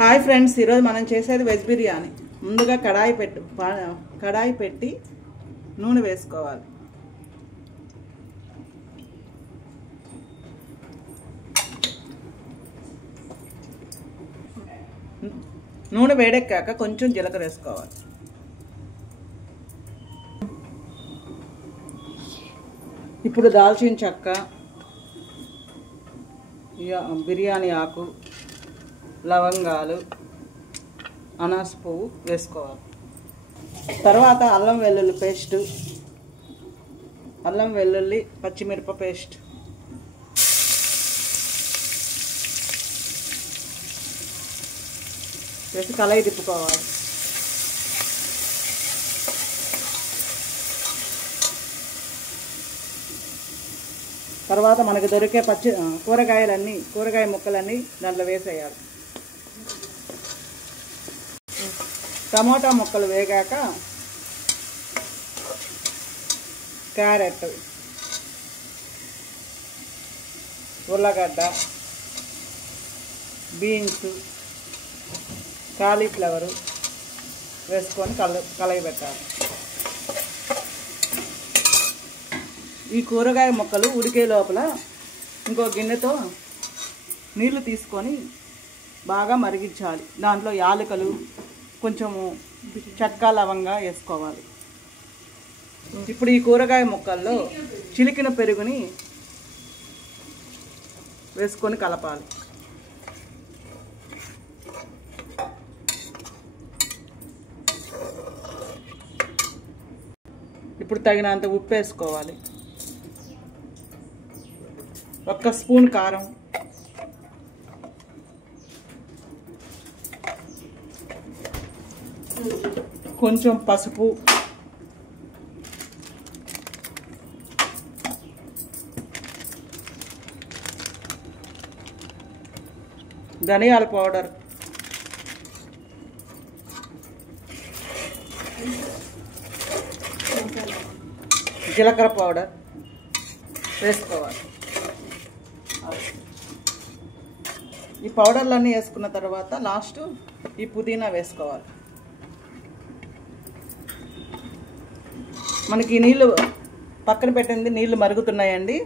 Hi friends, ఈరోజు మనం చేసేది వెజ్ బిర్యానీ. ముందుగా కడాయి పెట్టి నూనె వేసుకోవాలి. నూనె వేడెక్కాక కొంచెం జీలకర్ర వేసుకోవాలి. ఇప్పుడు దాల్చిన చెక్క, బిర్యానీ ఆకు, లవంగాలు, అనాస పువ్వు వేసుకోవాలి. తర్వాత అల్లం వెల్లుల్లి పేస్ట్, అల్లం వెల్లుల్లి పచ్చిమిరప పేస్ట్, వేసి కలయి తిప్పుకోవాలి. తర్వాత మనకు దొరికే కూరగాయ ముక్కలన్నీ దాంట్లో వేసేయాలి. టమాటా ముక్కలు వేగాక క్యారెట్, ఉల్లగడ్డ, బీన్స్, కాలీఫ్లవరు వేసుకొని కలయి పెట్టాలి. ఈ కూరగాయ ముక్కలు ఉడికే లోపల ఇంకో గిన్నెతో నీళ్లు తీసుకొని బాగా మరిగించాలి. దాంట్లో యాలకులు, కొంచెము చెక్క, లవంగా వేసుకోవాలి. ఇప్పుడు ఈ కూరగాయ ముక్కల్లో చిలికిన పెరుగుని వేసుకొని కలపాలి. ఇప్పుడు తగినంత ఉప్పు వేసుకోవాలి. 1 స్పూన్ కారం, కొంచెం పసుపు, ధనియాల పౌడర్, జీలకర్ర పౌడర్ వేసుకోవాలి. ఈ పౌడర్లన్నీ వేసుకున్న తర్వాత లాస్ట్ ఈ పుదీనా వేసుకోవాలి. మనకి నీళ్ళు పక్కన పెట్టింది నీళ్ళు మరుగుతున్నాయండి.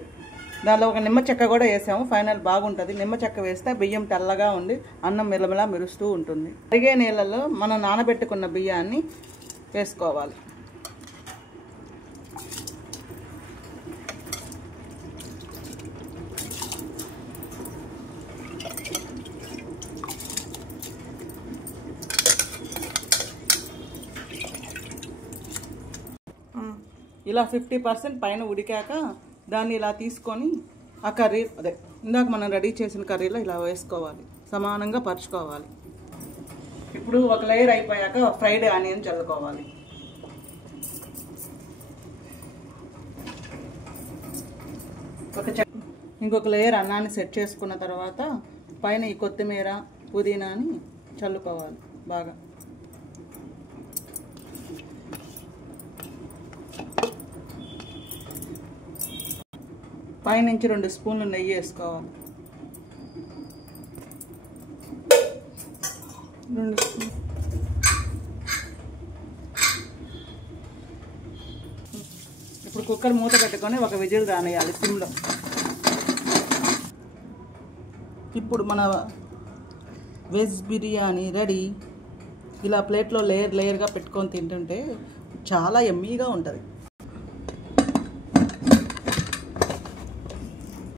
దానిలో ఒక నిమ్మ చెక్క కూడా వేసాము. ఫైనల్ బాగుంటుంది. నిమ్మ చెక్క వేస్తే బియ్యం తెల్లగా ఉండి అన్నం మిలమిలా మెరుస్తూ ఉంటుంది. మరిగే నీళ్ళలో మనం నానబెట్టుకున్న బియ్యాన్ని వేసుకోవాలి. ఇలా 50% పైన ఉడికాక దాన్ని ఇలా తీసుకొని ఆ కర్రీ ఇందాక మనం రెడీ చేసిన కర్రీలో ఇలా వేసుకోవాలి. సమానంగా పరుచుకోవాలి. ఇప్పుడు ఒక లేయర్ అయిపోయాక ఫ్రైడ్ ఆనియన్ చల్లుకోవాలి. ఇంకొక లేయర్ అన్నాన్ని సెట్ చేసుకున్న తర్వాత పైన ఈ కొత్తిమీర, పుదీనాని చల్లుకోవాలి బాగా. పైనుంచి 2 స్పూన్లు నెయ్యి వేసుకోవాలి. 2 స్పూన్లు. ఇప్పుడు కుక్కర్ మూత పెట్టుకొని ఒక విజిల్ రానేయాలి సిమ్లో. ఇప్పుడు మన వెజ్ బిర్యానీ రెడీ. ఇలా ప్లేట్లో లేయర్గా పెట్టుకొని తింటుంటే చాలా యమ్మీగా ఉంటుంది.